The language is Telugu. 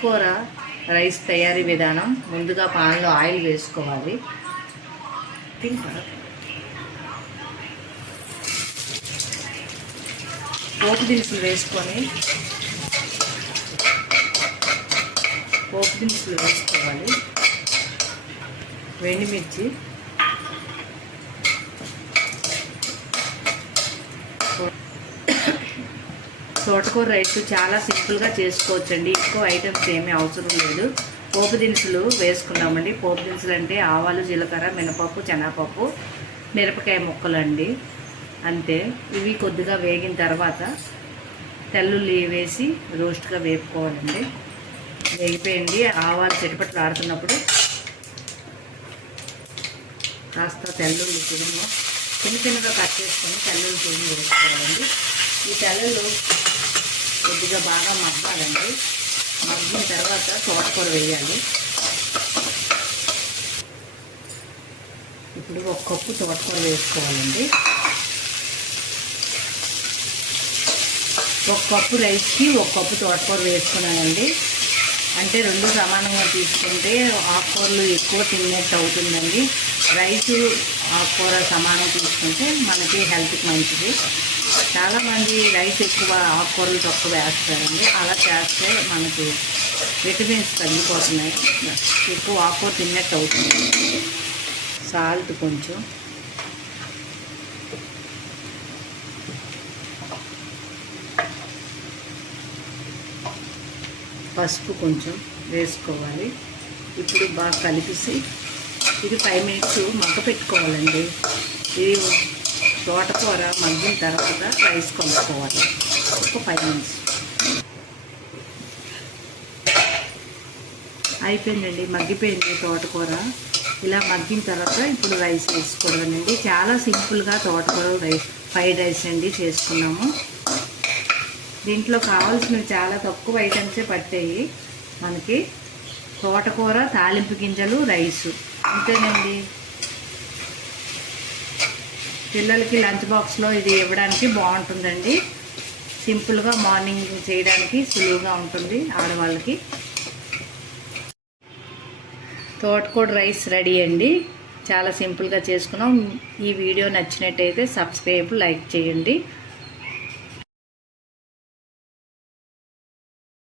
తోటకూర రైస్ తయారీ విధానం. ముందుగా పాన్లో ఆయిల్ వేసుకోవాలి. పోపు దినుసులు వేసుకోవాలి. ఎండుమిర్చి, తోటకూర రైస్ చాలా సింపుల్గా చేసుకోవచ్చండి. ఎక్కువ ఐటమ్స్ ఏమీ అవసరం లేదు. పోపు దినుసులు వేసుకున్నామండి. పోపు దినుసులు అంటే ఆవాలు, జీలకర్ర, మినపప్పు, శనగపప్పు, మిరపకాయ ముక్కలు అండి, అంతే. ఇవి కొద్దిగా వేగిన తర్వాత తెల్లుల్లి వేసి రోస్ట్గా వేపుకోవాలండి. వేగిపోయింది. ఆవాలు చిటపట్లు ఆడుతున్నప్పుడు కాస్త తెల్లుల్లి తురుము చిన్నగా కట్ చేసుకొని తెల్లుల్లి తురుము వేసుకోవాలండి. ఈ తెల్లులు కొద్దిగా బాగా మగ్గాలండి. మగ్గిన తర్వాత తోటకూర వేయాలి. ఇప్పుడు 1 కప్పు తోటకూర వేసుకోవాలండి. 1 కప్పు రైస్కి 1 కప్పు తోటకూర వేసుకున్నానండి. అంటే 2 సమానంగా తీసుకుంటే ఆకుకూరలు ఎక్కువ తిన్నట్టు అవుతుందండి. రైసు ఆకుకూర సమానం తీసుకుంటే మనకి హెల్త్కి మంచిది. చాలామంది రైస్ ఎక్కువ ఆకుకూరలు తక్కువ వేస్తారండి. అలా చేస్తే మనకి విటమిన్స్ తగ్గిపోతున్నాయి. ఎక్కువ ఆకుకూర తిన్నట్టు అవుతుంది. సాల్ట్ కొంచెం, పసుపు కొంచెం వేసుకోవాలి. ఇప్పుడు బాగా కలిపేసి ఇది 5 మినిట్స్ మగ్గ పెట్టుకోవాలండి. ఇది తోటకూర మగ్గిన తర్వాత రైస్ కలుపుకోవాలి. ఒక 5 మినిట్స్ అయిపోయిందండి. మగ్గిపోయింది తోటకూర. ఇలా మగ్గిన తర్వాత ఇప్పుడు రైస్ వేసుకోవడమేనండి. చాలా సింపుల్గా తోటకూర ఫ్రైడ్ రైస్ అండి చేసుకున్నాము. దీంట్లో కావాల్సినవి చాలా తక్కువ ఐటమ్సే పట్టాయి మనకి. తోటకూర, తాలింపు గింజలు, రైసు, అంతేనండి. పిల్లలకి లంచ్ బాక్స్లో ఇది ఇవ్వడానికి బాగుంటుందండి. సింపుల్గా మార్నింగ్ చేయడానికి సులువుగా ఉంటుంది ఆడవాళ్ళకి. తోటకూర రైస్ రెడీ అండి. చాలా సింపుల్గా చేసుకున్నాం. ఈ వీడియో నచ్చినట్టయితే సబ్స్క్రైబ్, లైక్ చేయండి.